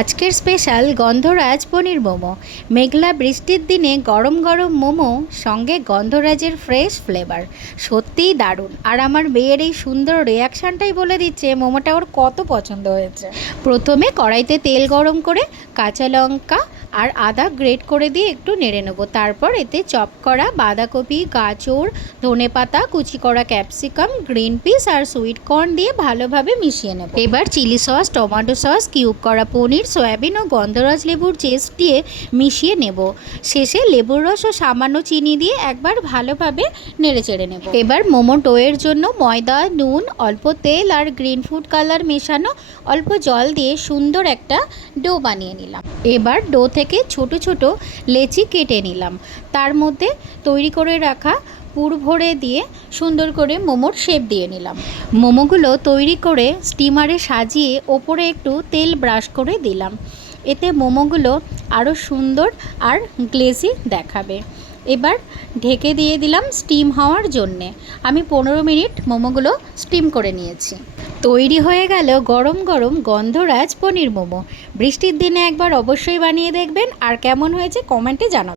আজকের স্পেশাল গন্ধরাজ পনির মোমো। মেঘলা বৃষ্টির দিনে গরম গরম মোমো, সঙ্গে গন্ধরাজের ফ্রেশ ফ্লেভার, সত্যিই দারুণ। আর আমার মেয়ের এই সুন্দর রিয়াকশানটাই বলে দিচ্ছে মোমোটা ওর কত পছন্দ হয়েছে। প্রথমে কড়াইতে তেল গরম করে কাঁচা লঙ্কা আর আদা গ্রেট করে দিয়ে একটু নেড়ে নেব। তারপর এতে চপ করা বাঁধাকপি, গাজর, ধনেপাতা, কুচি করা ক্যাপসিকাম, গ্রিন পিস আর সুইট কর্ন দিয়ে ভালোভাবে মিশিয়ে নেব। এবার chilli sauce, tomato sauce, cube করা পনির, সয়াবিন ও গন্ধরাজ লেবুর জেস্ট দিয়ে মিশিয়ে নেব। শেষে লেবুর রস ও সামান্য চিনি দিয়ে একবার ভালোভাবে নেড়ে চেড়ে নেব। এবার মোমো ডোয়ের জন্য ময়দা, নুন, অল্প তেল আর গ্রিন ফুড কালার মেশানো অল্প জল দিয়ে সুন্দর একটা ডো বানিয়ে নিলাম। এবার ডো থেকে ছোট ছোট লেচি কেটে নিলাম। তার মধ্যে তৈরি করে রাখা পুর ভরে দিয়ে সুন্দর করে মোমোর শেপ দিয়ে নিলাম। মোমোগুলো তৈরি করে স্টিমারে সাজিয়ে ওপরে একটু তেল ব্রাশ করে দিলাম। এতে মোমোগুলো আরও সুন্দর আর গ্লেজি দেখাবে। এবার ঢেকে দিয়ে দিলাম স্টিম হওয়ার জন্যে। আমি 15 মিনিট মোমোগুলো স্টিম করে নিয়েছি। তৈরি হয়ে গেল গরম গরম গন্ধরাজ পনির মোমো। বৃষ্টির দিনে একবার অবশ্যই বানিয়ে দেখবেন, আর কেমন হয়েছে কমেন্টে জানাবেন।